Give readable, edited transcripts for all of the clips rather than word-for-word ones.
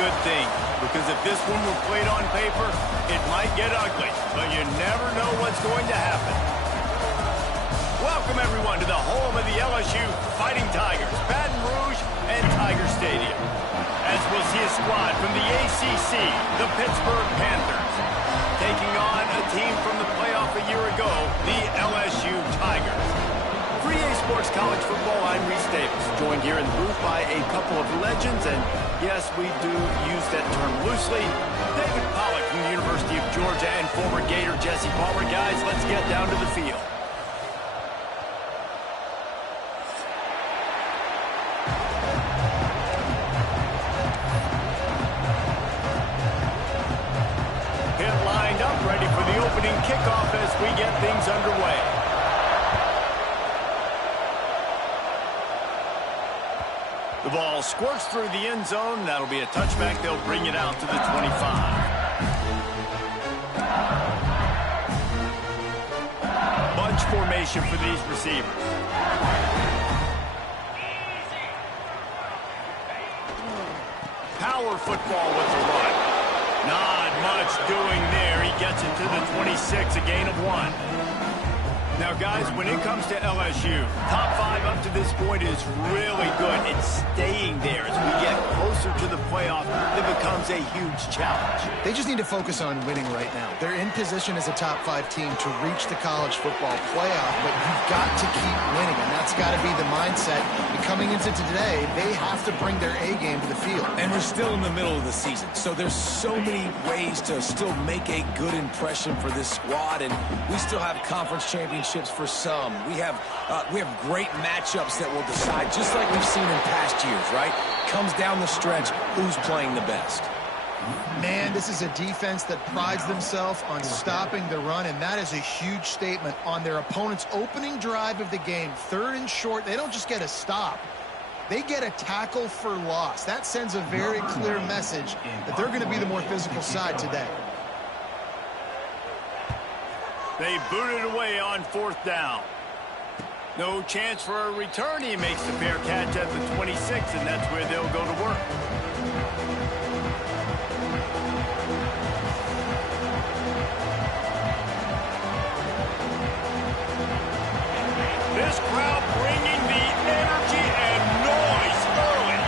good thing, because if this one were played on paper, it might get ugly, but you never know what's going to happen. Welcome, everyone, to the home of the LSU Fighting Tigers, Baton Rouge and Tiger Stadium. As we'll see a squad from the ACC, the Pittsburgh Panthers, taking on a team from the playoff a year ago, the LSU Tigers. For EA Sports College Football, I'm Reese Davis, joined here in the booth by a couple of legends, and yes, we do use that term loosely. David Pollack from the University of Georgia and former Gator Jesse Palmer. Guys, let's get down to the field. Pitt lined up, ready for the opening kickoff as we get things underway. The ball squirts through the end zone. That'll be a touchback. They'll bring it out to the 25. Bunch formation for these receivers. Power football with the run. Not much doing there. He gets it to the 26, a gain of 1. Now, guys, when it comes to LSU, top 5 up to this point is really good. It's staying there. As we get closer to the playoff, it becomes a huge challenge. They just need to focus on winning right now. They're in position as a top 5 team to reach the college football playoff, but you've got to keep winning, and that's got to be the mindset. And coming into today, they have to bring their A game to the field. And we're still in the middle of the season, so there's so many ways to still make a good impression for this squad, and we still have conference championships for some. We have great matchups that will decide, just like we've seen in past years, right? Comes down the stretch, who's playing the best. Man, this is a defense that prides themselves on stopping the run, and that is a huge statement on their opponent's opening drive of the game. 3rd and short, they don't just get a stop. They get a tackle for loss. That sends a very clear message that they're going to be the more physical side today. They boot it away on 4th down. No chance for a return. He makes the fair catch at the 26, and that's where they'll go to work. This crowd bringing the energy and noise early.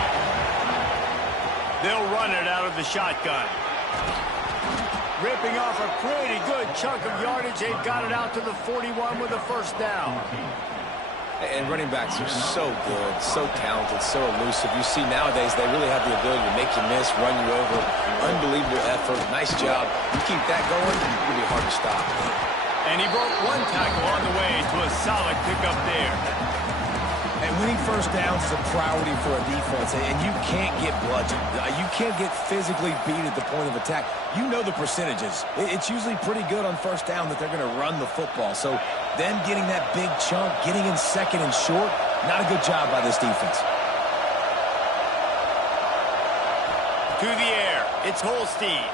They'll run it out of the shotgun. Ripping off a pretty good chunk of yardage. They've got it out to the 41 with a 1st down. And running backs are so good, so talented, so elusive. You see nowadays they really have the ability to make you miss, run you over. Unbelievable effort. Nice job. You keep that going, it's going to be hard to stop. And he broke 1 tackle on the way to a solid pickup there. And winning 1st downs is a priority for a defense, and you can't get bludgeoned. You can't get physically beat at the point of attack. You know the percentages. It's usually pretty good on 1st down that they're going to run the football. So them getting that big chunk, getting in 2nd and short, not a good job by this defense. To the air, it's Holstein.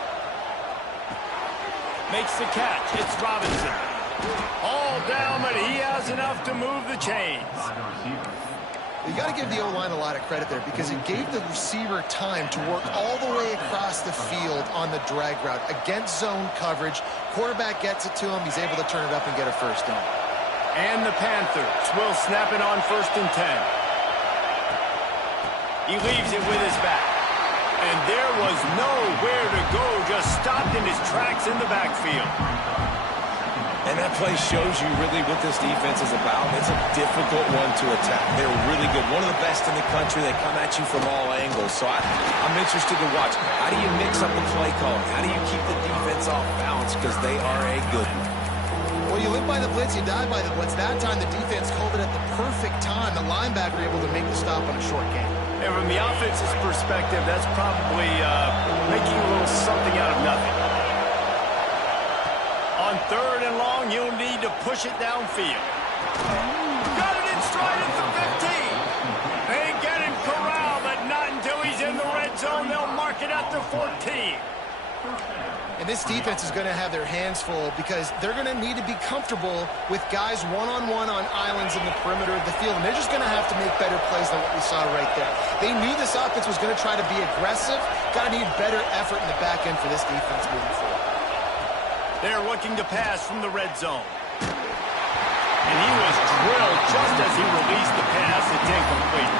Makes the catch, it's Robinson. All down, but he has enough to move the chains. You got to give the O-line a lot of credit there because it gave the receiver time to work all the way across the field on the drag route against zone coverage. Quarterback gets it to him. He's able to turn it up and get a 1st down. And the Panthers will snap it on 1st and 10. He leaves it with his back. And there was nowhere to go, just stopped in his tracks in the backfield. And that play shows you really what this defense is about. It's a difficult one to attack. They're really good. One of the best in the country. They come at you from all angles. So I'm interested to watch. How do you mix up the play calling? How do you keep the defense off balance? Because they are a good one. Well, you live by the blitz, you die by the blitz. That time the defense called it at the perfect time. The linebacker able to make the stop on a short game. And from the offense's perspective, that's probably making a little something out of nothing. On 3rd and long, you'll need to push it downfield. Got it in stride at the 15. They get him corralled, but not until he's in the red zone. They'll mark it at the 14. And this defense is going to have their hands full because they're going to need to be comfortable with guys one-on-one on islands in the perimeter of the field. And they're just going to have to make better plays than what we saw right there. They knew this offense was going to try to be aggressive. Got to need better effort in the back end for this defense moving forward. They're looking to pass from the red zone. And he was drilled just as he released the pass. It's incomplete.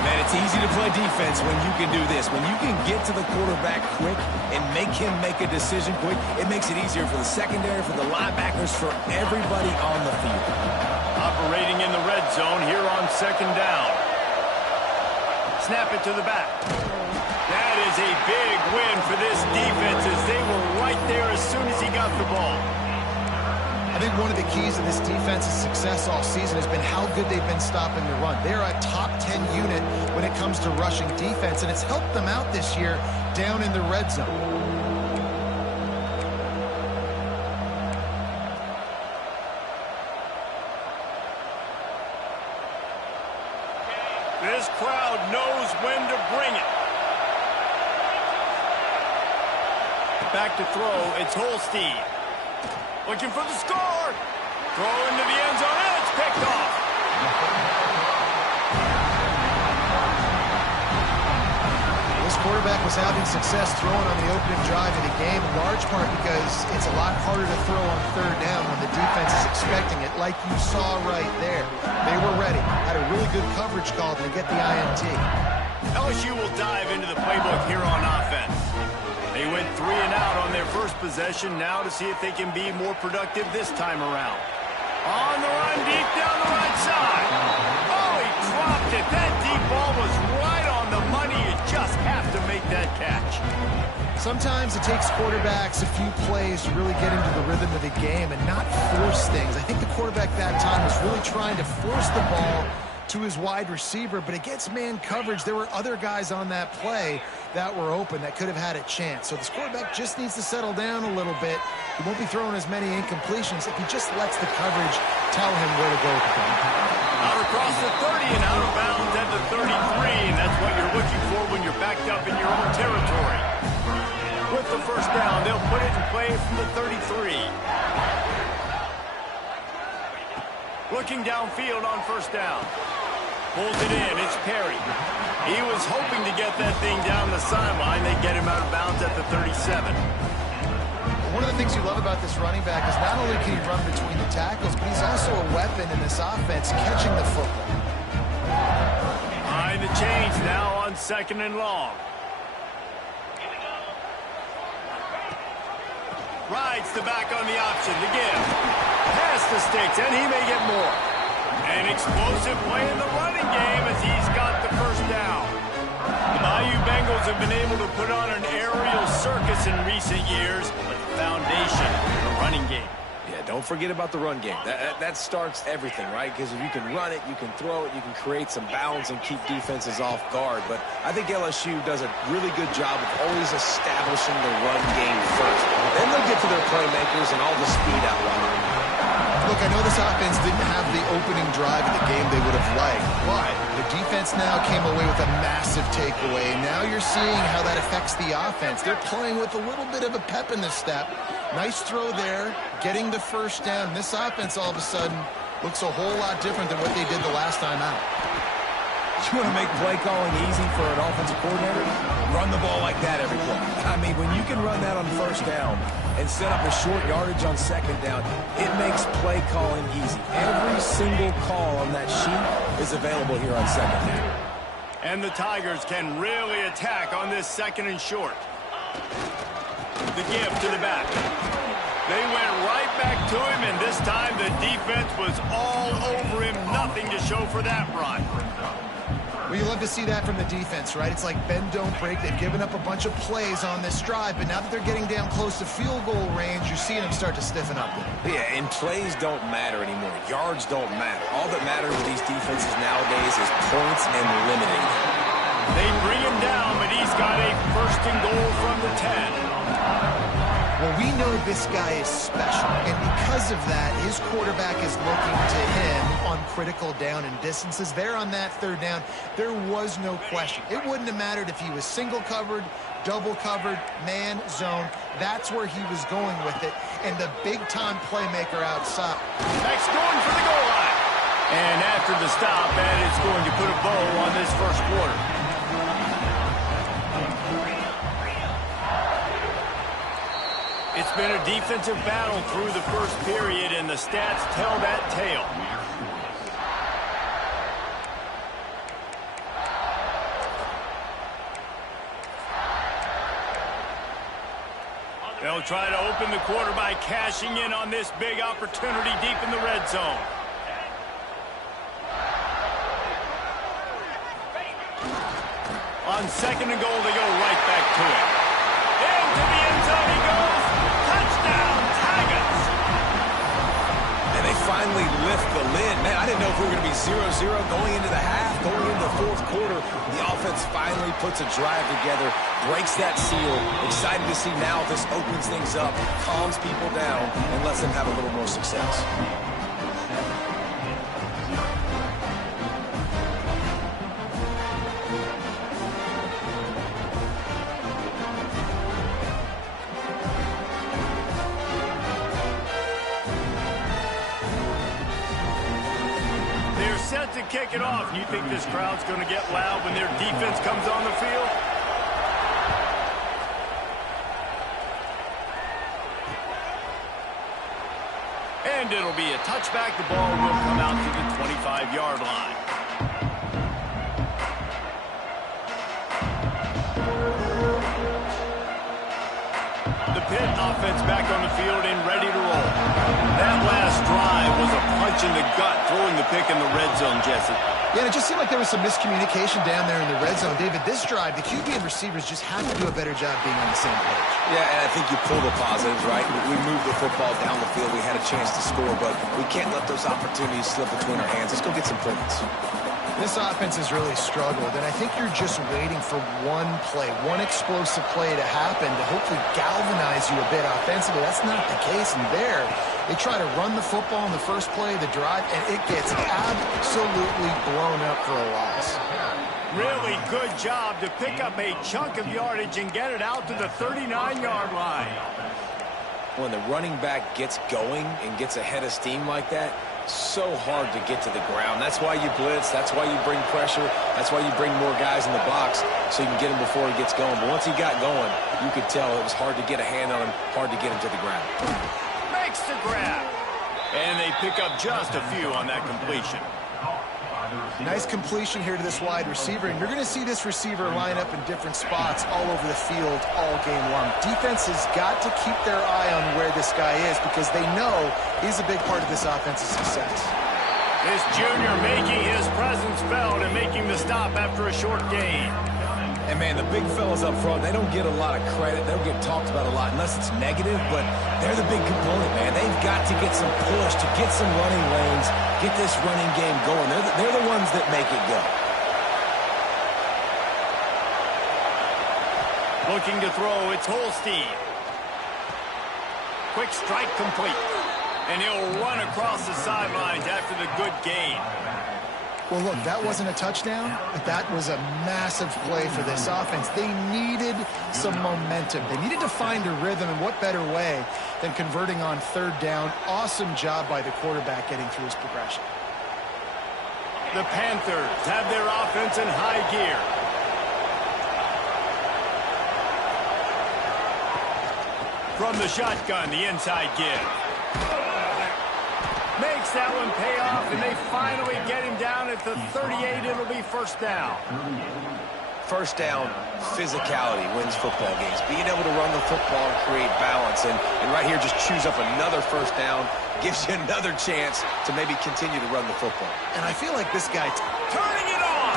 Man, it's easy to play defense when you can do this. When you can get to the quarterback quick and make him make a decision quick, it makes it easier for the secondary, for the linebackers, for everybody on the field. Operating in the red zone here on second down. Snap it to the back. That is a big win for this defense as they were right there as soon as he got the ball. I think one of the keys to this defense's success all season has been how good they've been stopping the run. They're a top 10 unit when it comes to rushing defense, and it's helped them out this year down in the red zone. This crowd knows when to bring it. Back to throw, it's Holstein. Looking for the score. Throw into the end zone, and it's picked off. This quarterback was having success throwing on the opening drive of the game, in large part because it's a lot harder to throw on third down when the defense is expecting it, like you saw right there. They were ready. Had a really good coverage call to get the INT. LSU will dive into the playbook here on offense. They went 3 and out on their first possession, now to see if they can be more productive this time around. On the run, deep down the right side. Oh, he dropped it. That deep ball was right on the money. You just have to make that catch. Sometimes it takes quarterbacks a few plays to really get into the rhythm of the game and not force things. I think the quarterback that time was really trying to force the ball to his wide receiver, but against man coverage, there were other guys on that play that were open that could have had a chance. So this quarterback just needs to settle down a little bit. He won't be throwing as many incompletions if he just lets the coverage tell him where to go with the ball. Out across the 30 and out of bounds at the 33, and that's what you're looking for when you're backed up in your own territory. With the first down, they'll put it in play from the 33. Looking downfield on first down. Pulls it in. It's Perry. He was hoping to get that thing down the sideline. They get him out of bounds at the 37. One of the things you love about this running back is not only can he run between the tackles, but he's also a weapon in this offense catching the football. Behind the chains now on second and long. Rides the back on the option to give. Pass the sticks, and he may get more. An explosive play in the running game as he's got the first down. The Bayou Bengals have been able to put on an aerial circus in recent years, but the foundation, the running game. Yeah, don't forget about the run game. That starts everything, right? Because if you can run it, you can throw it, you can create some balance and keep defenses off guard. But I think LSU does a really good job of always establishing the run game first. Then they'll get to their playmakers and all the speed out wide. Look, I know this offense didn't have the opening drive of the game they would have liked, but the defense now came away with a massive takeaway. Now you're seeing how that affects the offense. They're playing with a little bit of a pep in the step. Nice throw there, getting the first down. This offense all of a sudden looks a whole lot different than what they did the last time out. You want to make play calling easy for an offensive coordinator? Run the ball like that every play. I mean, when you can run that on first down and set up a short yardage on second down, it makes play calling easy. Every single call on that sheet is available here on second down. And the Tigers can really attack on this second and short. The give to the back. They went right back to him, and this time the defense was all over him. Nothing to show for that run. Well, you love to see that from the defense, right? It's like bend, don't break. They've given up a bunch of plays on this drive, but now that they're getting down close to field goal range, you're seeing them start to stiffen up. Yeah, and plays don't matter anymore. Yards don't matter. All that matters with these defenses nowadays is points and limiting. They bring him down, but he's got a first and goal from the 10. Well, we know this guy is special. And because of that, his quarterback is looking to him on critical down and distances. There on that third down, there was no question. It wouldn't have mattered if he was single covered, double covered, man, zone. That's where he was going with it. And the big-time playmaker outside. Next going for the goal line. And after the stop, that is going to put a bow on this first quarter. It's been a defensive battle through the first period, and the stats tell that tale. They'll try to open the quarter by cashing in on this big opportunity deep in the red zone. On second and goal, they go right back to it. Into the end zone he goes. Touchdown, Tigers. And they finally lift the lid. Man, I didn't know if we were going to be 0-0 going into the half, going into the fourth quarter. The offense finally puts a drive together, breaks that seal. Excited to see now this opens things up, calms people down, and lets them have a little more success. Set to kick it off. You think this crowd's going to get loud when their defense comes on the field? And it'll be a touchback. The ball will come out to the 25-yard line. The Pitt offense back on the field and ready to roll. That last drive was a punch in the gut, throwing the pick in the red zone, Jesse. Yeah, it just seemed like there was some miscommunication down there in the red zone. David, this drive, the QB and receivers just have to do a better job being on the same page. Yeah, and I think you pull the positives, right? We moved the football down the field. We had a chance to score, but we can't let those opportunities slip between our hands. Let's go get some points. This offense has really struggled, and I think you're just waiting for one play, one explosive play to happen to hopefully galvanize you a bit offensively. That's not the case, and there, they try to run the football in the first play of the drive, and it gets absolutely blown up for a loss. Really good job to pick up a chunk of yardage and get it out to the 39-yard line. When the running back gets going and gets ahead of steam like that, so hard to get to the ground. That's why you blitz. That's why you bring pressure. That's why you bring more guys in the box so you can get him before he gets going. But once he got going, you could tell it was hard to get a hand on him, hard to get him to the ground. Makes the grab. And they pick up just a few on that completion. Nice completion here to this wide receiver, and you're going to see this receiver line up in different spots all over the field all game long. Defense has got to keep their eye on where this guy is because they know he's a big part of this offense's success. This junior making his presence felt and making the stop after a short gain. And, man, the big fellas up front, they don't get a lot of credit. They don't get talked about a lot unless it's negative, but they're the big component, man. They've got to get some push, to get some running lanes, get this running game going. They're the ones that make it go. Looking to throw, it's Holstein. Quick strike complete. And he'll run across the sidelines after the good gain. Well, look, that wasn't a touchdown, but that was a massive play for this offense. They needed some momentum. They needed to find a rhythm, and what better way than converting on third down. Awesome job by the quarterback getting through his progression. The Panthers have their offense in high gear. From the shotgun, the inside give. Makes that one pay off, and they finally get him down at the 38. It'll be first down. First down, physicality wins football games. Being able to run the football and create balance. And right here, just choose up another first down. Gives you another chance to maybe continue to run the football. And I feel like this guy... turning it on!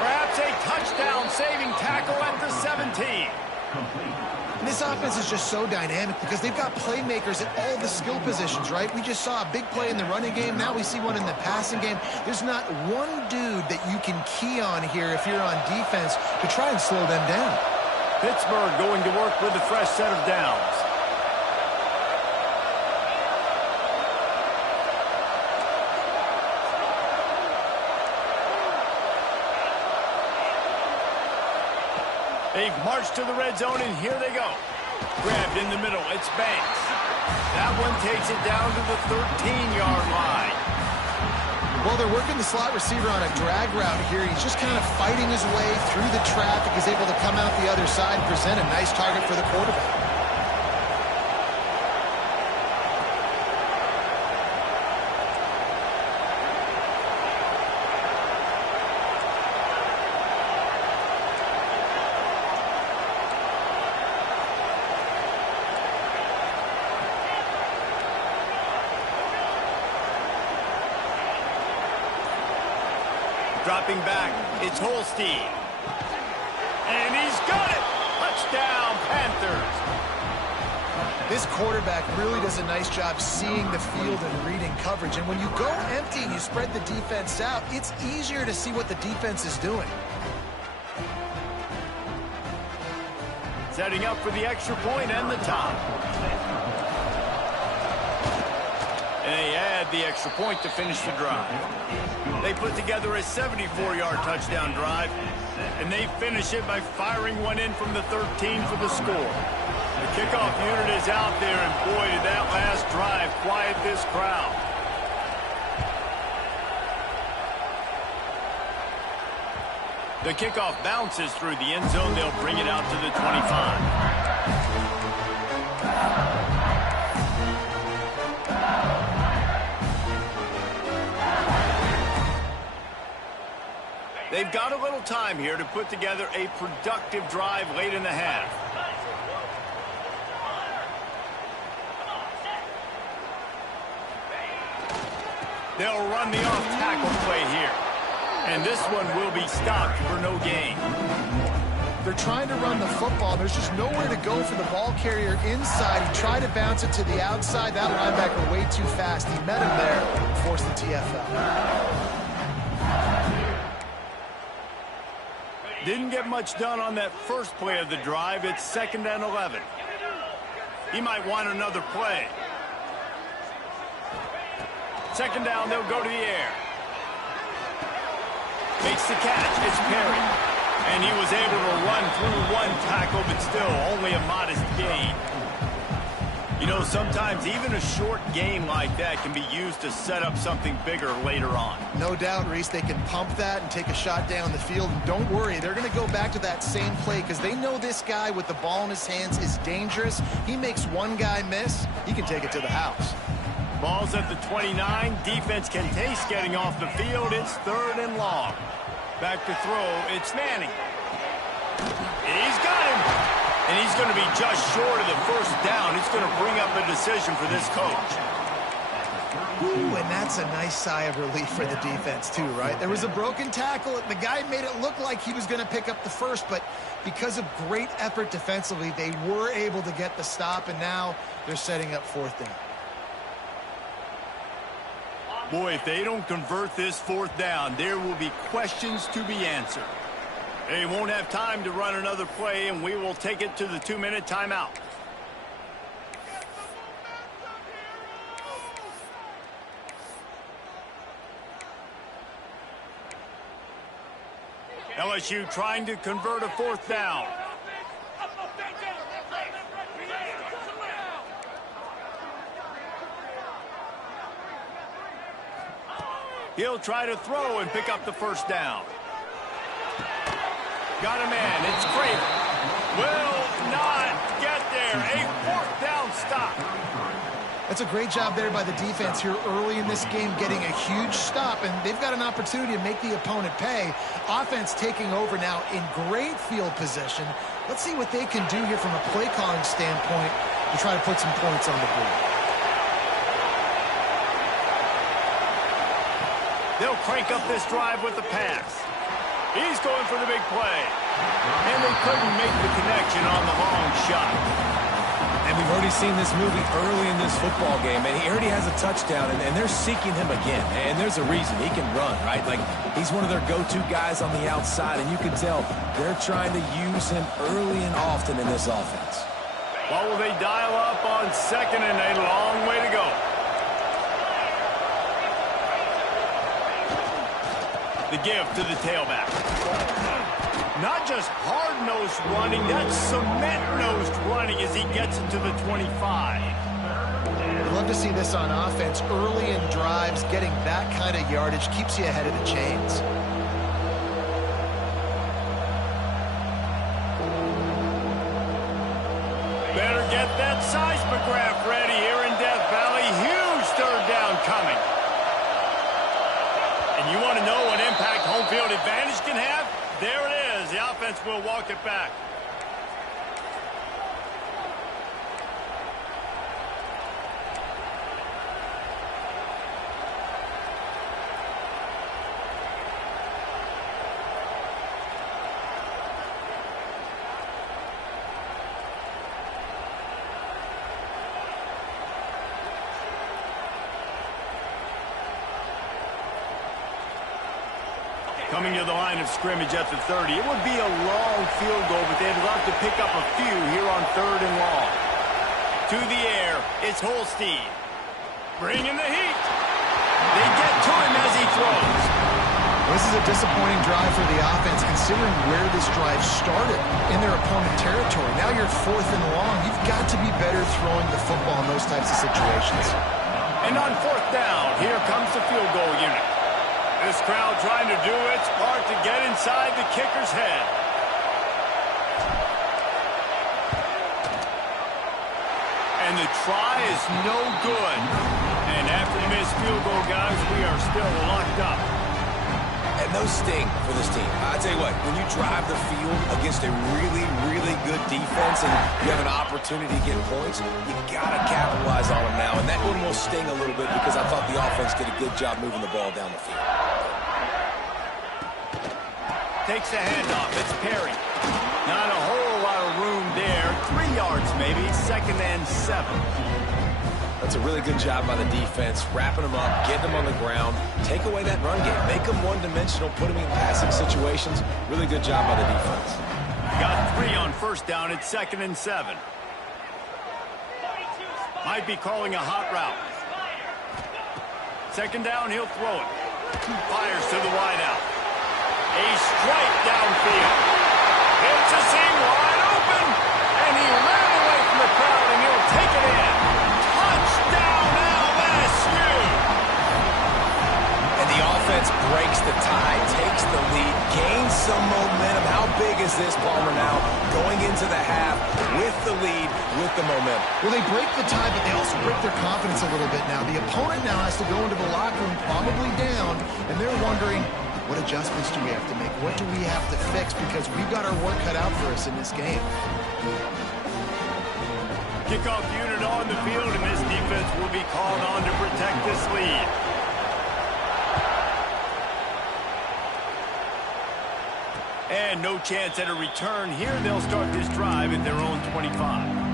Perhaps a touchdown-saving tackle at the 17. This offense is just so dynamic because they've got playmakers at all the skill positions, right? We just saw a big play in the running game. Now we see one in the passing game. There's not one dude that you can key on here if you're on defense to try and slow them down. Pittsburgh going to work with a fresh set of downs. They've marched to the red zone, and here they go. Grabbed in the middle. It's Banks. That one takes it down to the 13-yard line. Well, they're working the slot receiver on a drag route here. He's just kind of fighting his way through the traffic. He's able to come out the other side and present a nice target for the quarterback. Dropping back, it's Holstein. And he's got it! Touchdown, Panthers! This quarterback really does a nice job seeing the field and reading coverage. And when you go empty and you spread the defense out, it's easier to see what the defense is doing. Setting up for the extra point and the top. And they add the extra point to finish the drive. They put together a 74-yard touchdown drive, and they finish it by firing one in from the 13 for the score. The kickoff unit is out there, and boy, did that last drive quiet this crowd. The kickoff bounces through the end zone. They'll bring it out to the 25. They've got a little time here to put together a productive drive late in the half. They'll run the off-tackle play here. And this one will be stopped for no gain. They're trying to run the football. There's just nowhere to go for the ball carrier inside. He tried to bounce it to the outside. That linebacker way too fast. He met him there and forced the TFL. Didn't get much done on that first play of the drive. It's 2nd and 11. He might want another play. 2nd down, they'll go to the air. Makes the catch. It's Perry. And he was able to run through one tackle, but still only a modest gain. You know, sometimes even a short game like that can be used to set up something bigger later on. No doubt, Reese, they can pump that and take a shot down the field. And don't worry, they're going to go back to that same play because they know this guy with the ball in his hands is dangerous. He makes one guy miss, he can take it to the house. Ball's at the 29. Defense can taste getting off the field. It's 3rd and long. Back to throw. It's Manning. He's got him. And he's going to be just short of the first down. It's going to bring up a decision for this coach. Ooh, and that's a nice sigh of relief for the defense too, right? There was a broken tackle. The guy made it look like he was going to pick up the first, but because of great effort defensively, they were able to get the stop, and now they're setting up 4th down. Boy, if they don't convert this 4th down, there will be questions to be answered. They won't have time to run another play, and we will take it to the 2-minute timeout. LSU trying to convert a 4th down. He'll try to throw and pick up the 1st down. Got a man. It's Craven. Will not get there. A 4th down stop. That's a great job there by the defense here early in this game, getting a huge stop, and they've got an opportunity to make the opponent pay. Offense taking over now in great field position. Let's see what they can do here from a play calling standpoint to try to put some points on the board. They'll crank up this drive with the pass. He's going for the big play. And they couldn't make the connection on the long shot. And we've already seen this movie early in this football game, and he already has a touchdown, and they're seeking him again. And there's a reason. He can run, right? Like, he's one of their go-to guys on the outside, and you can tell they're trying to use him early and often in this offense. Well, will they dial up on 2nd and a long way to go? The give to the tailback. Not just hard-nosed running, that's cement-nosed running as he gets into the 25. I'd love to see this on offense. Early in drives, getting that kind of yardage keeps you ahead of the chains. Better get that seismograph ready here in Death Valley. Huge third down coming. And you want to know what impact home field advantage can have? There it is. The offense will walk it back. Coming to the line of scrimmage at the 30. It would be a long field goal, but they'd love to pick up a few here on 3rd and long. To the air, it's Holstein. Bringing the heat. They get to him as he throws. This is a disappointing drive for the offense, considering where this drive started in their opponent territory. Now you're 4th and long. You've got to be better throwing the football in those types of situations. And on 4th down, here comes the field goal unit. This crowd trying to do its part to get inside the kicker's head. And the try is no good. And after the missed field goal, guys, we are still locked up. And those sting for this team. I tell you what, when you drive the field against a really, really good defense and you have an opportunity to get points, you got to capitalize on them now. And that one will sting a little bit because I thought the offense did a good job moving the ball down the field. Takes the handoff. It's Perry. Not a whole lot of room there. 3 yards maybe. 2nd and 7. That's a really good job by the defense, wrapping them up, getting them on the ground, take away that run game, make them one-dimensional, put them in passing situations. Really good job by the defense. Got 3 on 1st down. It's 2nd and 7. Might be calling a hot route. 2nd down, he'll throw it. Fires to the wideout. A strike downfield. It's a seam wide open, and he ran away from the crowd, and he'll take it in. Touchdown LSU! And the offense breaks the tie, takes the lead, gains some momentum. How big is this, Palmer, now? Going into the half with the lead, with the momentum. Well, they break the tie, but they also break their confidence a little bit now. The opponent now has to go into the locker room, probably down, and they're wondering, what adjustments do we have to make? What do we have to fix? Because we've got our work cut out for us in this game. Kickoff unit on the field, and this defense will be called on to protect this lead. And no chance at a return here. They'll start this drive at their own 25.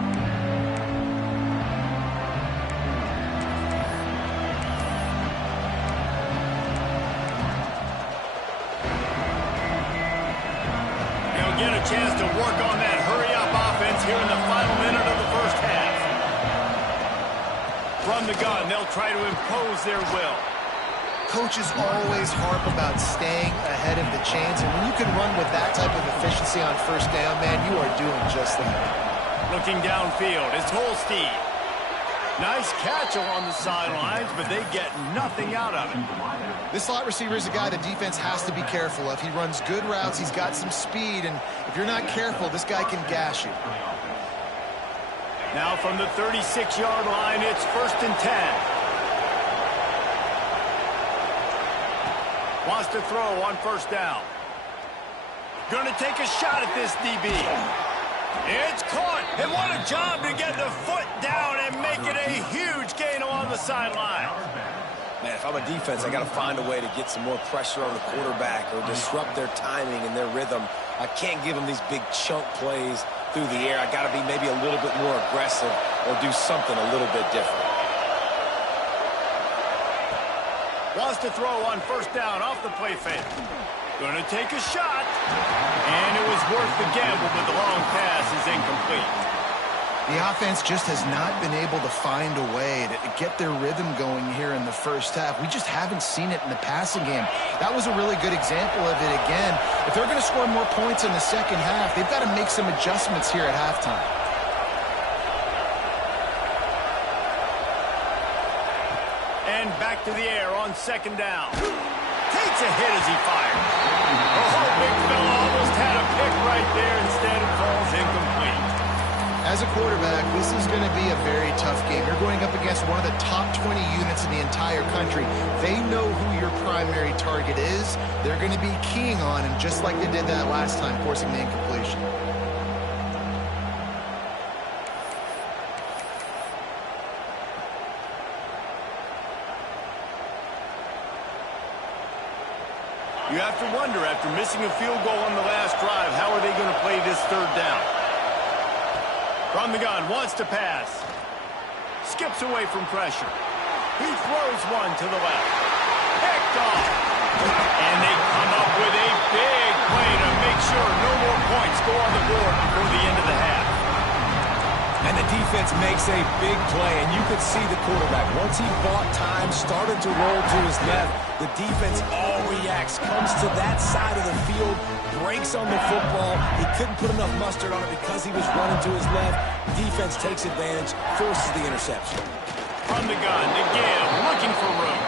Get a chance to work on that hurry-up offense here in the final minute of the first half. From the gun, they'll try to impose their will. Coaches always harp about staying ahead of the chains, and when you can run with that type of efficiency on 1st down, man, you are doing just that. Looking downfield, it's Holstein. Nice catch along the sidelines, but they get nothing out of it. This slot receiver is a guy the defense has to be careful of. He runs good routes, he's got some speed, and if you're not careful, this guy can gash you. Now from the 36-yard line, it's 1st and 10. Wants to throw on 1st down. Going to take a shot at this DB. It's caught, and what a job to get the foot down and make it a huge gain along the sideline. Man, if I'm a defense, I got to find a way to get some more pressure on the quarterback or disrupt their timing and their rhythm. I can't give them these big chunk plays through the air. I got to be maybe a little bit more aggressive or do something a little bit different. Wants to throw on 1st down off the play fake. Going to take a shot. And it was worth the gamble, but the long pass is incomplete. The offense just has not been able to find a way to get their rhythm going here in the first half. We just haven't seen it in the passing game. That was a really good example of it again. If they're going to score more points in the second half, they've got to make some adjustments here at halftime. And back to the air on second down. Takes a hit as he fired. Oh, big fella almost had a pick right there. Instead, it falls incomplete. As a quarterback, this is going to be a very tough game. You're going up against one of the top 20 units in the entire country. They know who your primary target is. They're going to be keying on him, just like they did that last time, forcing the incompletion. You have to wonder, after missing a field goal on the last drive, how are they going to play this third down? From the gun, wants to pass. Skips away from pressure. He throws one to the left. Picked off. And they come up with a big play to make sure no more points go on the board before the end of the half. And the defense makes a big play, and you could see the quarterback. Once he bought time, started to roll to his left, the defense all reacts, comes to that side of the field, breaks on the football. He couldn't put enough mustard on it because he was running to his left. Defense takes advantage, forces the interception. From the gun to Gill, looking for room.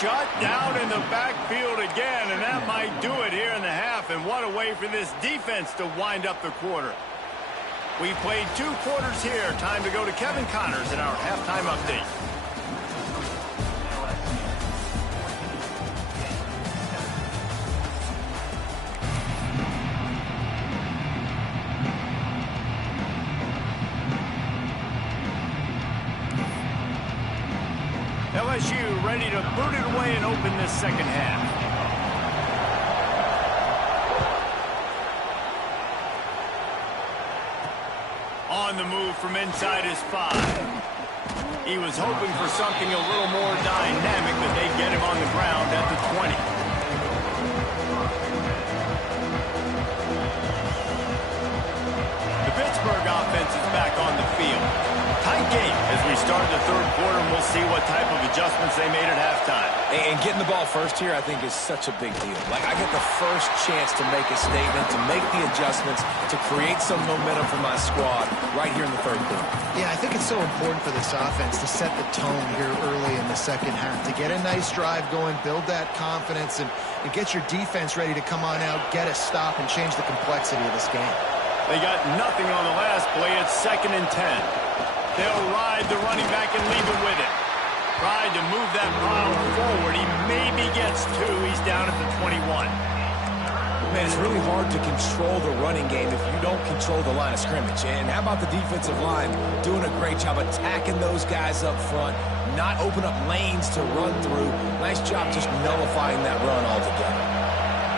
Shut down in the backfield again, and that might do it here in the half. And what a way for this defense to wind up the quarter. We played 2 quarters here. Time to go to Kevin Connors in our halftime update. LSU ready to boot it away and open this second half. On the move from inside his 5. He was hoping for something a little more dynamic, but they get him on the ground at the 20. The Pittsburgh offense is back on the field. Tight game as we start the third quarter, and we'll see what type of adjustments they made at halftime. And getting the ball first here, I think, is such a big deal. Like, I get the first chance to make a statement, to make the adjustments, to create some momentum for my squad right here in the third quarter. Yeah, I think it's so important for this offense to set the tone here early in the second half, to get a nice drive going, build that confidence, and get your defense ready to come on out, get a stop, and change the complexity of this game. They got nothing on the last play. It's 2nd and 10. They'll ride the running back and leave it with it. Tried to move that pile forward. He maybe gets 2. He's down at the 21. Man, it's really hard to control the running game if you don't control the line of scrimmage. And how about the defensive line doing a great job attacking those guys up front, not open up lanes to run through. Nice job just nullifying that run altogether.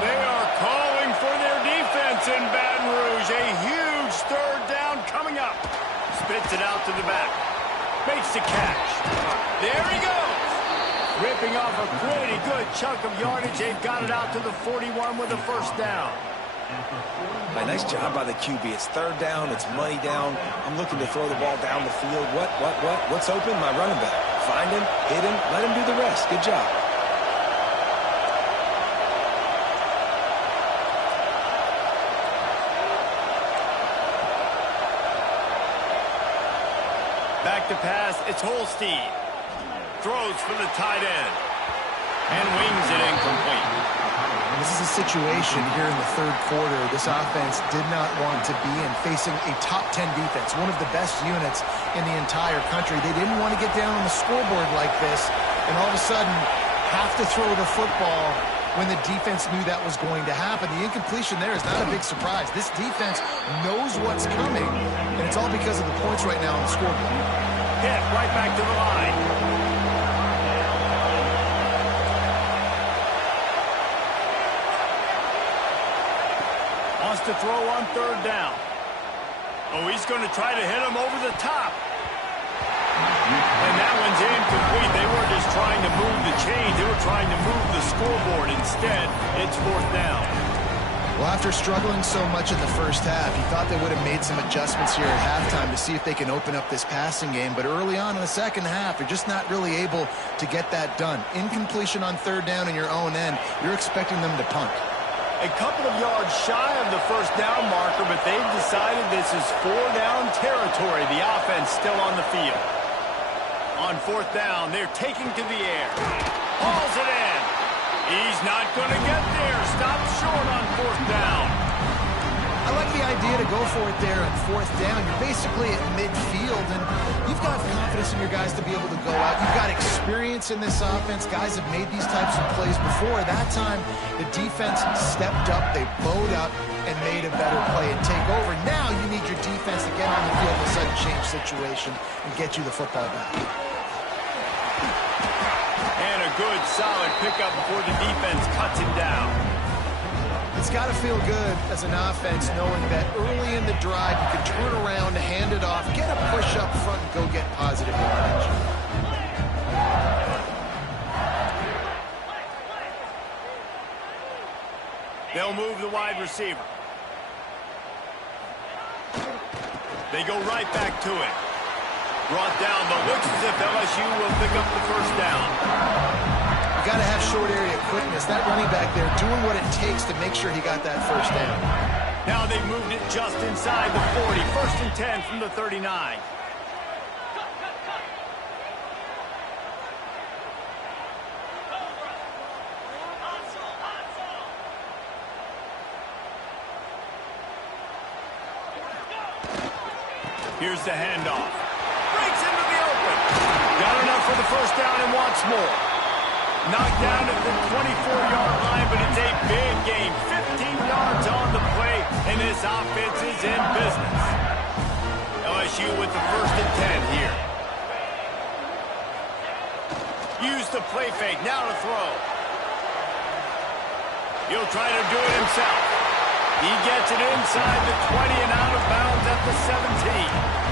They are calling for their defense in Baton Rouge. A huge third down coming up. Spits it out to the back. Makes the catch. There he goes. Ripping off a pretty good chunk of yardage. They've got it out to the 41 with a first down. Nice job by the QB. It's third down. It's money down. I'm looking to throw the ball down the field. What's open? My running back. Find him, hit him, let him do the rest. Good job. Back to pass, it's Holstein. Throws for the tight end. And wings it incomplete. This is a situation here in the third quarter this offense did not want to be in, facing a top 10 defense, one of the best units in the entire country. They didn't want to get down on the scoreboard like this and all of a sudden have to throw the football when the defense knew that was going to happen. The incompletion there is not a big surprise. This defense knows what's coming, and it's all because of the points right now on the scoreboard. Pitt right back to the line. Wants to throw on third down. Oh, he's going to try to hit him over the top. And that one's incomplete. They weren't just trying to move the chains. They were trying to move the scoreboard. Instead, it's fourth down. Well, after struggling so much in the first half, you thought they would have made some adjustments here at halftime to see if they can open up this passing game. But early on in the second half, they're just not really able to get that done. Incompletion on third down in your own end, you're expecting them to punt. A couple of yards shy of the first down marker, but they've decided this is 4-down territory. The offense still on the field. On fourth down, they're taking to the air. Hauls it in. He's not going to get there. Stopped short on fourth down. I like the idea to go for it there on fourth down. You're basically at midfield, and you've got confidence in your guys to be able to go out. You've got experience in this offense. Guys have made these types of plays before. That time, the defense stepped up. They bowed up and made a better play and take over. Now you need your defense to get on the field in a sudden change situation and get you the football back. And a good, solid pickup before the defense cuts him down. It's got to feel good as an offense knowing that early in the drive you can turn around, hand it off, get a push up front, and go get positive yardage. They'll move the wide receiver. They go right back to it. Brought down, but looks as if LSU will pick up the first down. You got to have short area quickness. That running back there doing what it takes to make sure he got that first down. Now they've moved it just inside the 40. First and 10 from the 39. Here's the handoff. Breaks into the open. Got enough for the first down and wants more. Knocked down at the 24-yard line, but it's a big game. 15 yards on the play, and this offense is in business. LSU with the first and 10 here. Use the play fake. Now to throw. He'll try to do it himself. He gets it inside the 20 and out of bounds at the 17.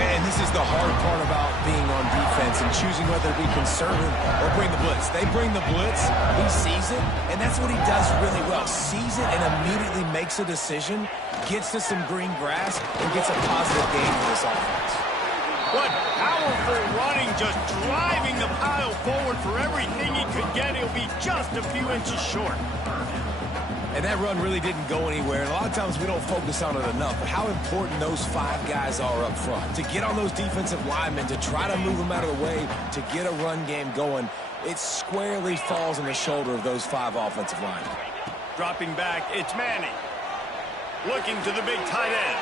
And this is the hard part about being on defense and choosing whether to be conservative or bring the blitz. They bring the blitz, he sees it, and that's what he does really well. Sees it and immediately makes a decision, gets to some green grass, and gets a positive gain for this offense. What powerful running, just driving the pile forward for everything he could get. He'll be just a few inches short. And that run really didn't go anywhere. And a lot of times we don't focus on it enough. But how important those 5 guys are up front. To get on those defensive linemen, to try to move them out of the way, to get a run game going, it squarely falls on the shoulder of those 5 offensive linemen. Dropping back, it's Manning. Looking to the big tight end.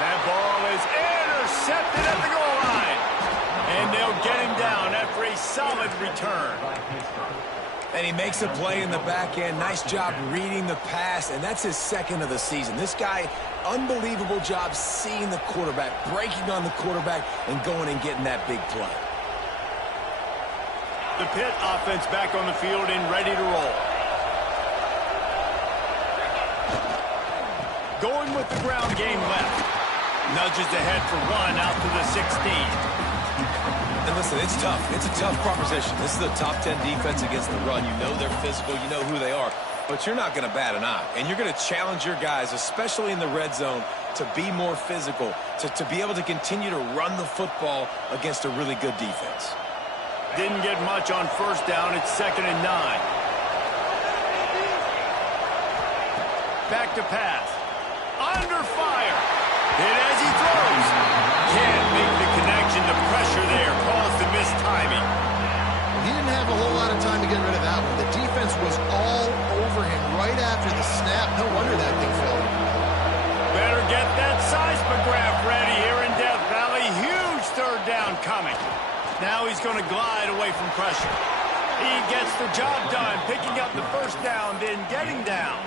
That ball is intercepted at the goal line. And they'll get him down after a solid return. And he makes a play in the back end. Nice job reading the pass, and that's his second of the season. This guy, unbelievable job seeing the quarterback, breaking on the quarterback, and going and getting that big play. The Pitt offense back on the field and ready to roll. Going with the ground game left. Nudges ahead for 1 out to the 16. And listen, it's tough. It's a tough proposition. This is a top 10 defense against the run. You know they're physical. You know who they are. But you're not going to bat an eye. And you're going to challenge your guys, especially in the red zone, to be more physical, to be able to continue to run the football against a really good defense. Didn't get much on first down. It's 2nd and 9. Back to pass. Under fire. Hit as he throws. Can't make the connection. The pressure there caused the missed timing. He didn't have a whole lot of time to get rid of that one. The defense was all over him right after the snap. No wonder that thing fell. Better get that seismograph ready here in Death Valley. Huge third down coming. Now he's going to glide away from pressure. He gets the job done, picking up the first down, then getting down.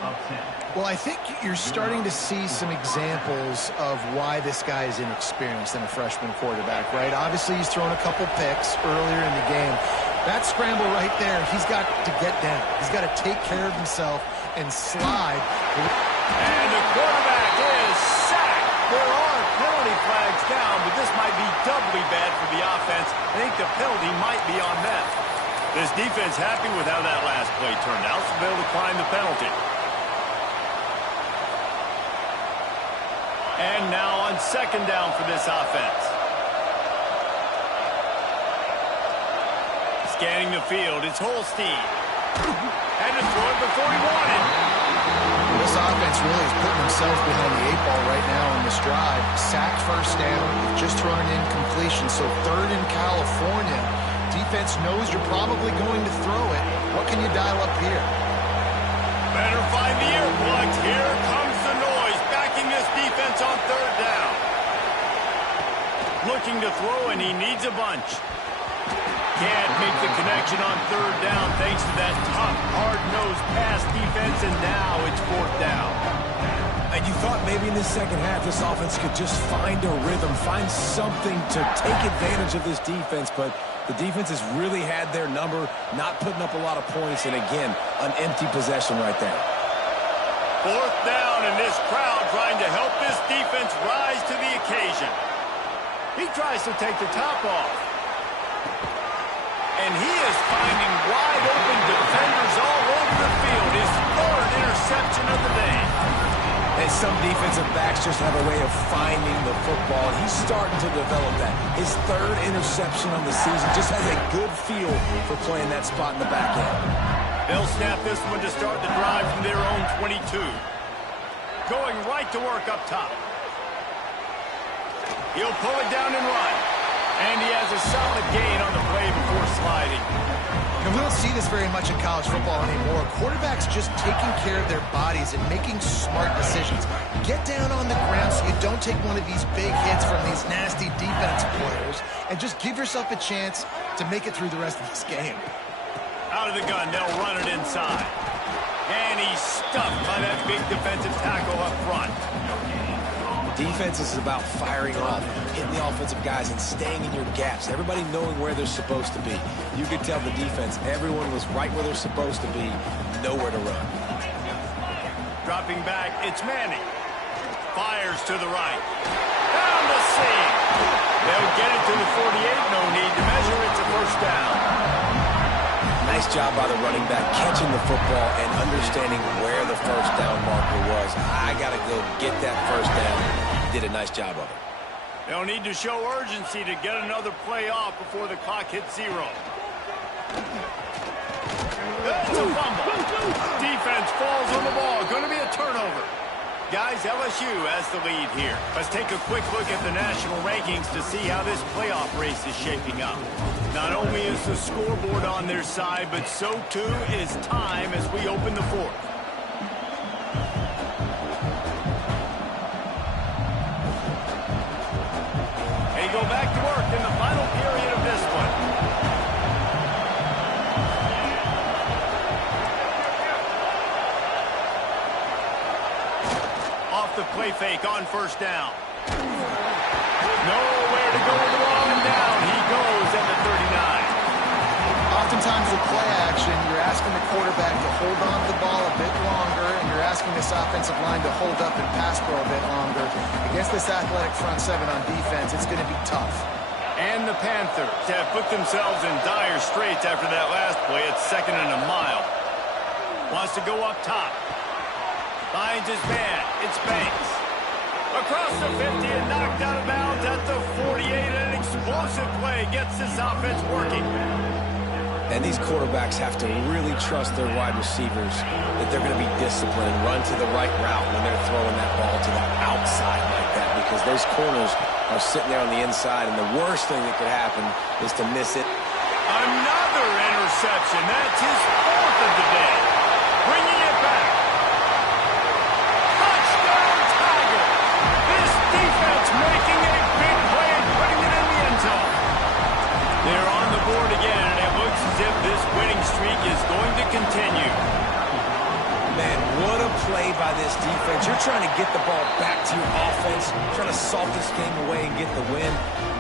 Well, I think you're starting to see some examples of why this guy is inexperienced in a freshman quarterback, right? Obviously, he's thrown a couple picks earlier in the game. That scramble right there, he's got to get down. He's got to take care of himself and slide. And the quarterback is sacked. There are penalty flags down, but this might be doubly bad for the offense. I think the penalty might be on them. This defense happy with how that last play turned out, so they'll decline the penalty. And now on second down for this offense. Scanning the field, it's Holstein. Had to throw it before he wanted. This offense really is putting themselves behind the 8 ball right now on this drive. Sacked first down. You've just thrown an incompletion. So third in California. Defense knows you're probably going to throw it. What can you dial up here? Better find the earplugs. Here comes the noise. Backing this defense on third down. Looking to throw, and he needs a bunch. Can't make the connection on third down thanks to that tough, hard-nosed pass defense, and now it's fourth down. And you thought maybe in the second half this offense could just find a rhythm, find something to take advantage of this defense, but the defense has really had their number, not putting up a lot of points, and again, an empty possession right there. Fourth down, and this crowd trying to help this defense rise to the occasion. He tries to take the top off. And he is finding wide-open defenders all over the field. His third interception of the day. And some defensive backs just have a way of finding the football, and he's starting to develop that. His third interception on the season, just has a good feel for playing that spot in the back end. They'll snap this one to start the drive from their own 22. Going right to work up top. He'll pull it down and run. And he has a solid gain on the play before sliding. And we don't see this very much in college football anymore. Quarterbacks just taking care of their bodies and making smart decisions. Get down on the ground so you don't take one of these big hits from these nasty defensive players, and just give yourself a chance to make it through the rest of this game. Out of the gun, they'll run it inside. And he's stuffed by that big defensive tackle up front. Defense is about firing off, hitting the offensive guys, and staying in your gaps. Everybody knowing where they're supposed to be. You could tell the defense, everyone was right where they're supposed to be, nowhere to run. Dropping back, it's Manning. Fires to the right. Down the seam. They'll get it to the 48, no need to measure. It's a first down. Nice job by the running back, catching the football and understanding where the first down marker was. I got to go get that first down. He did a nice job of it. They'll need to show urgency to get another play off before the clock hits 0. That's a fumble. Defense falls on the ball. Going to be a turnover. Guys, LSU has the lead here. Let's take a quick look at the national rankings to see how this playoff race is shaping up. Not only is the scoreboard on their side, but so too is time as we open the fourth. They go back to work in the final period of this one. The play fake on first down. Nowhere to go with the ball, and down he goes at the 39. Oftentimes with play action, you're asking the quarterback to hold on to the ball a bit longer, and you're asking this offensive line to hold up and pass pro a bit longer. Against this athletic front seven on defense, it's going to be tough. And the Panthers have put themselves in dire straits after that last play. It's second and a mile. Wants to go up top. Finds his man. It's Banks. Across the 50 and knocked out of bounds at the 48. An explosive play gets this offense working. And these quarterbacks have to really trust their wide receivers that they're going to be disciplined and run to the right route when they're throwing that ball to the outside like that, because those corners are sitting there on the inside, and the worst thing that could happen is to miss it. Another interception. That's his fourth of the day. Bringing it back. Making a big play and putting it in the end zone. They're on the board again, and it looks as if this winning streak is going to continue. Man, what a play by this defense. You're trying to get the ball back to your offense, trying to salt this game away and get the win.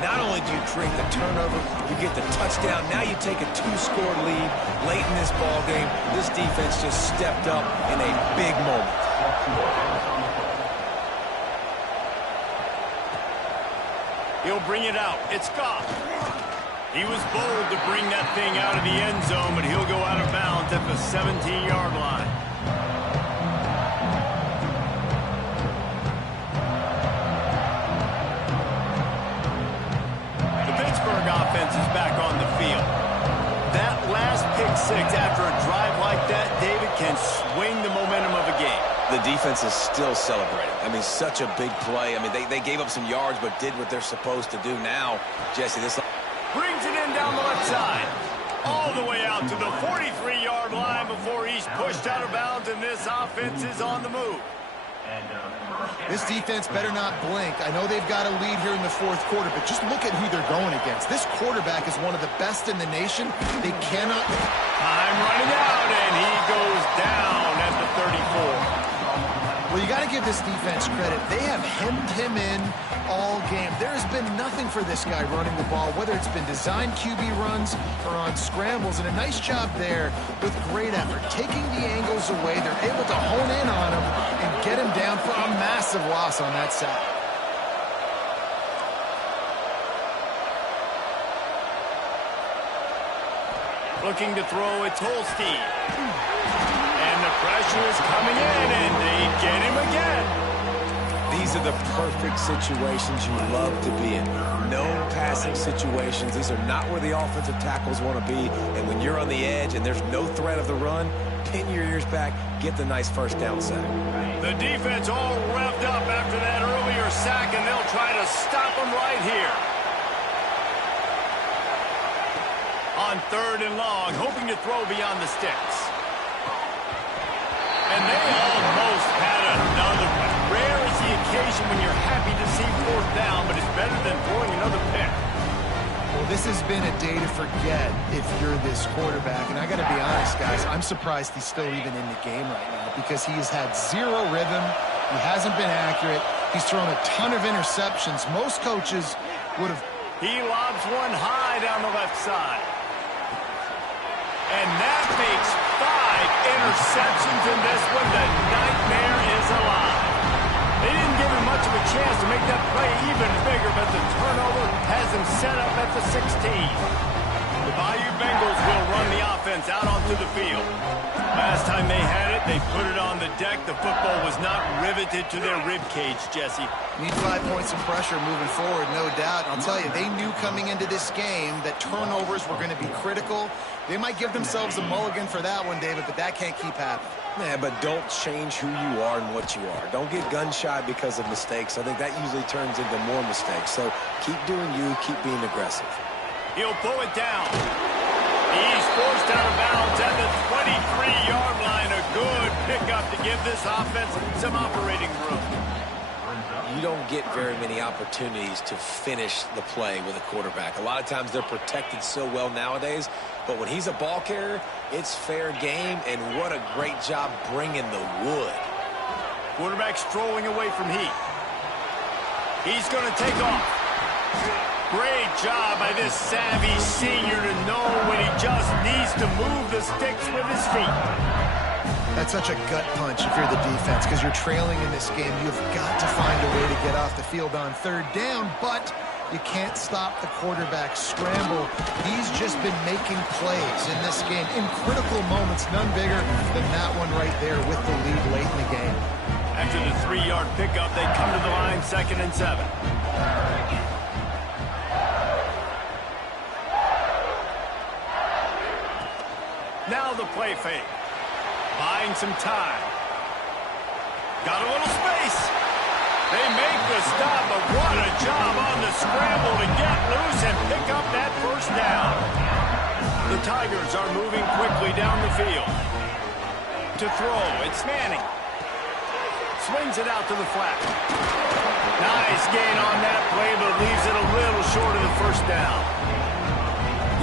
Not only do you create the turnover, you get the touchdown. Now you take a 2-score lead late in this ball game. This defense just stepped up in a big moment. He'll bring it out. It's Goff. He was bold to bring that thing out of the end zone, but he'll go out of bounds at the 17-yard line. after a drive like that, David, can swing the momentum of a game. The defense is still celebrating. I mean, such a big play. I mean, they gave up some yards but did what they're supposed to do. Now, Jesse, this brings it in down the left side. All the way out to the 43-yard line before he's pushed out of bounds, and this offense is on the move. This defense better not blink. I know they've got a lead here in the fourth quarter, but just look at who they're going against. This quarterback is one of the best in the nation. They cannot... Time running out, and he goes down at the 34. Well, you got to give this defense credit. They have hemmed him in all game. There has been nothing for this guy running the ball, whether it's been designed QB runs or on scrambles, and a nice job there with great effort. Taking the angles away, they're able to hone in on him and get him down for a massive loss on that sack. Looking to throw, it's Holstein. And the pressure is coming in, and they get him again. These are the perfect situations you love to be in. No passing situations. These are not where the offensive tackles want to be. And when you're on the edge and there's no threat of the run, pin your ears back, get the nice first down sack. The defense all revved up after that earlier sack, and they'll try to stop him right here. On 3rd and long, hoping to throw beyond the sticks. And they almost had another one. Rare is the occasion when you're happy to see 4th down, but it's better than throwing another pick. Well, this has been a day to forget if you're this quarterback. And I got to be honest, guys, I'm surprised he's still even in the game right now because he has had zero rhythm. He hasn't been accurate. He's thrown a ton of interceptions. Most coaches would have... He lobs one high down the left side. And that makes 5 interceptions in this one. The nightmare is alive. They didn't give him much of a chance to make that play even bigger, but the turnover has him set up at the 16. The Bayou Bengals will run the offense out onto the field. Last time they had it, they put it on the deck. The football was not riveted to their rib cage, Jesse. Need 5 points of pressure moving forward, no doubt. And I'll tell you, they knew coming into this game that turnovers were going to be critical. They might give themselves a mulligan for that one, David, but that can't keep happening. Yeah, but don't change who you are and what you are. Don't get gun-shy because of mistakes. I think that usually turns into more mistakes. So keep doing you, keep being aggressive. He'll pull it down. He's forced out of bounds at the 23-yard line. A good pickup to give this offense some operating room. You don't get very many opportunities to finish the play with a quarterback. A lot of times they're protected so well nowadays, but when he's a ball carrier, it's fair game, and what a great job bringing the wood. Quarterback strolling away from heat. He's going to take off. Great job by this savvy senior to know when he just needs to move the sticks with his feet. That's such a gut punch if you're the defense because you're trailing in this game. You've got to find a way to get off the field on 3rd down, but you can't stop the quarterback scramble. He's just been making plays in this game in critical moments, none bigger than that one right there with the lead late in the game. After the 3-yard pickup, they come to the line 2nd and 7. Now the play fake. Buying some time. Got a little space. They make the stop, but what a job on the scramble to get loose and pick up that 1st down. The Tigers are moving quickly down the field. To throw, it's Manning. Swings it out to the flat. Nice gain on that play, but leaves it a little short of the 1st down.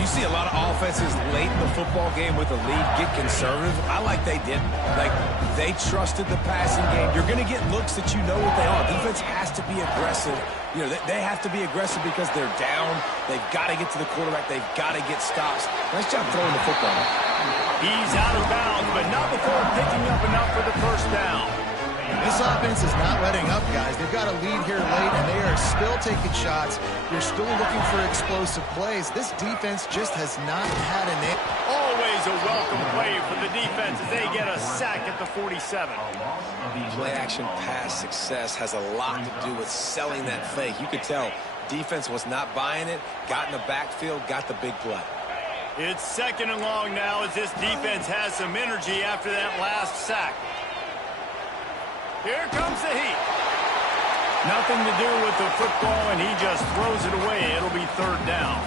You see a lot of offenses late in the football game with a lead get conservative. I like they didn't. Like, they trusted the passing game. You're going to get looks that you know what they are. Defense has to be aggressive. You know, they have to be aggressive because they're down. They've got to get to the quarterback. They've got to get stops. Nice job throwing the football. He's out of bounds, but not before picking up enough for the 1st down. This offense is not letting up, guys. They've got a lead here late, and they are still taking shots. They're still looking for explosive plays. This defense just has not had an... Always a welcome play for the defense as they get a sack at the 47. Play-action pass success has a lot to do with selling that fake. You could tell defense was not buying it, got in the backfield, got the big play. It's 2nd and long now as this defense has some energy after that last sack. Here comes the heat. Nothing to do with the football, and he just throws it away. It'll be 3rd down.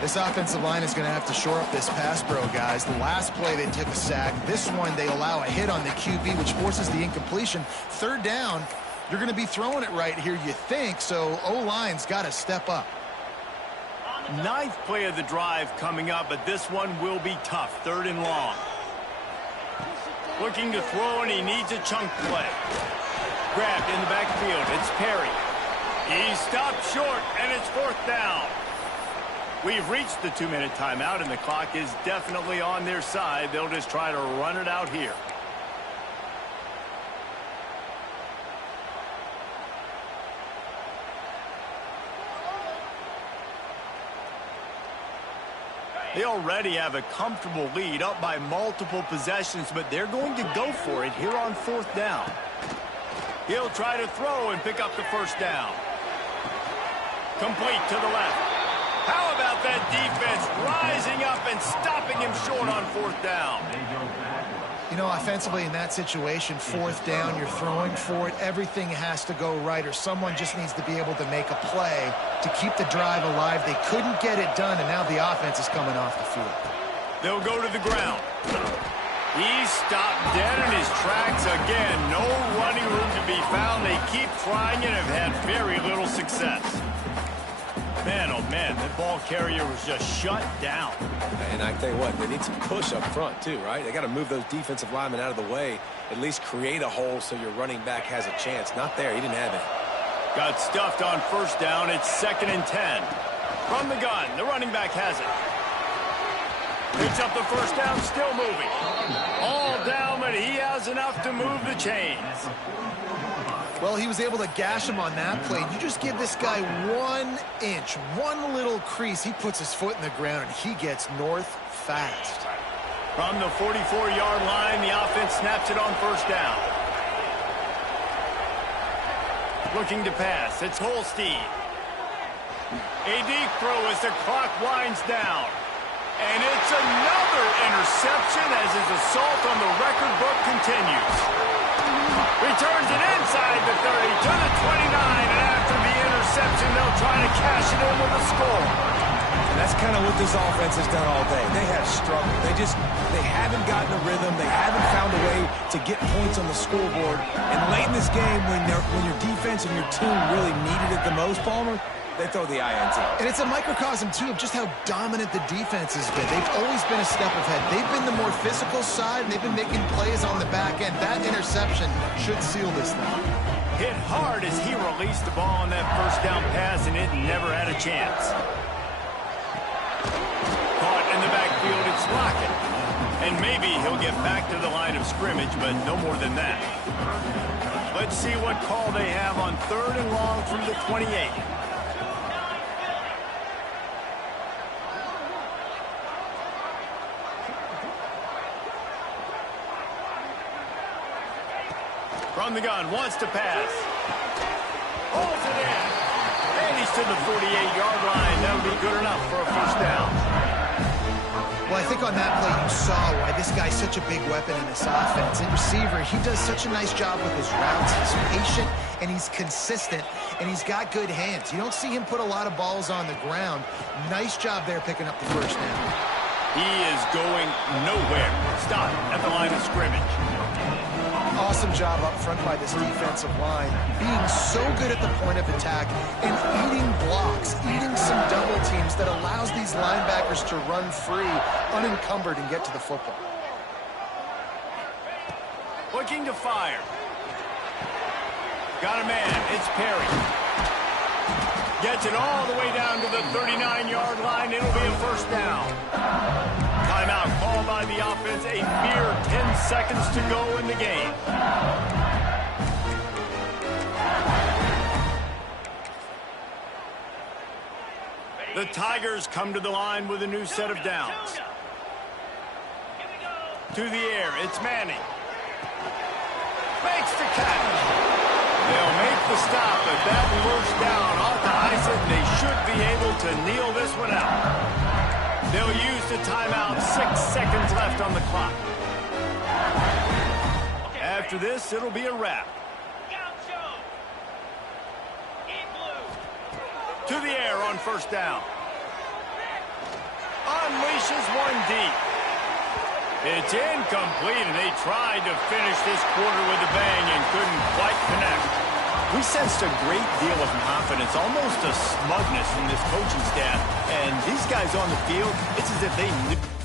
This offensive line is going to have to shore up this pass pro, guys. The last play they took a sack. This one they allow a hit on the QB, which forces the incompletion. 3rd down, you're going to be throwing it right here, you think, so O-line's got to step up. 9th play of the drive coming up, but this one will be tough. 3rd and long. Looking to throw, and he needs a chunk play. Grabbed in the backfield. It's Perry. He stopped short, and it's 4th down. We've reached the 2-minute timeout, and the clock is definitely on their side. They'll just try to run it out here. They already have a comfortable lead, up by multiple possessions, but they're going to go for it here on 4th down. He'll try to throw and pick up the 1st down. Complete to the left. How about that defense rising up and stopping him short on 4th down? You know, offensively in that situation, 4th down, you're throwing for it. Everything has to go right, or someone just needs to be able to make a play to keep the drive alive. They couldn't get it done, and now the offense is coming off the field. They'll go to the ground. He stopped dead in his tracks again. No running room to be found. They keep trying and have had very little success. Man, oh man, the ball carrier was just shut down. And I tell you what, they need some push up front too, right? They got to move those defensive linemen out of the way, at least create a hole so your running back has a chance. Not there, he didn't have it. Got stuffed on 1st down. It's 2nd and 10. From the gun, the running back has it. Picks up the 1st down, still moving. All down, but he has enough to move the chains. Well, he was able to gash him on that play. You just give this guy 1 inch, one little crease. He puts his foot in the ground, and he gets north fast. From the 44-yard line, the offense snaps it on 1st down. Looking to pass. It's Holstein. A deep throw as the clock winds down. And it's another interception as his assault on the record book continues. Returns it inside the 30 to the 29, and after the interception, they'll try to cash it in with a score. And that's kind of what this offense has done all day. They have struggled. They haven't gotten a rhythm. They haven't found a way to get points on the scoreboard. And late in this game, when your defense and your team really needed it the most, Palmer, they throw the INT. And it's a microcosm, too, of just how dominant the defense has been. They've always been a step ahead. They've been the more physical side, and they've been making plays on the back end. That interception should seal this thing. Hit hard as he released the ball on that 1st down pass, and it never had a chance. Caught in the backfield, it's Lockett. And maybe he'll get back to the line of scrimmage, but no more than that. Let's see what call they have on 3rd and long from the 28. From the gun, wants to pass. Holds it in. And he's to the 48-yard line. That'll be good enough for a 1st down. Well, I think on that play you saw why this guy's such a big weapon in this offense. In receiver, he does such a nice job with his routes. He's patient, and he's consistent, and he's got good hands. You don't see him put a lot of balls on the ground. Nice job there picking up the 1st down. He is going nowhere. Stop at the line of scrimmage. Awesome job up front by this defensive line, being so good at the point of attack and eating blocks, eating some double teams that allows these linebackers to run free, unencumbered, and get to the football. Looking to fire. Got a man. It's Perry. Gets it all the way down to the 39-yard line. It'll be a 1st down. Timeout called by the offense. A mere 10 seconds to go in the game. The Tigers come to the line with a new set of downs. To the air, it's Manning. Makes the catch. They'll make the stop, but that 1st down ought to ice it, and they should be able to kneel this one out. They'll use the timeout. 6 seconds left on the clock. After this, it'll be a wrap. To the air on first down. Unleashes one deep. It's incomplete, and they tried to finish this quarter with a bang and couldn't quite connect. We sensed a great deal of confidence, almost a smugness from this coaching staff. And these guys on the field, it's as if they knew.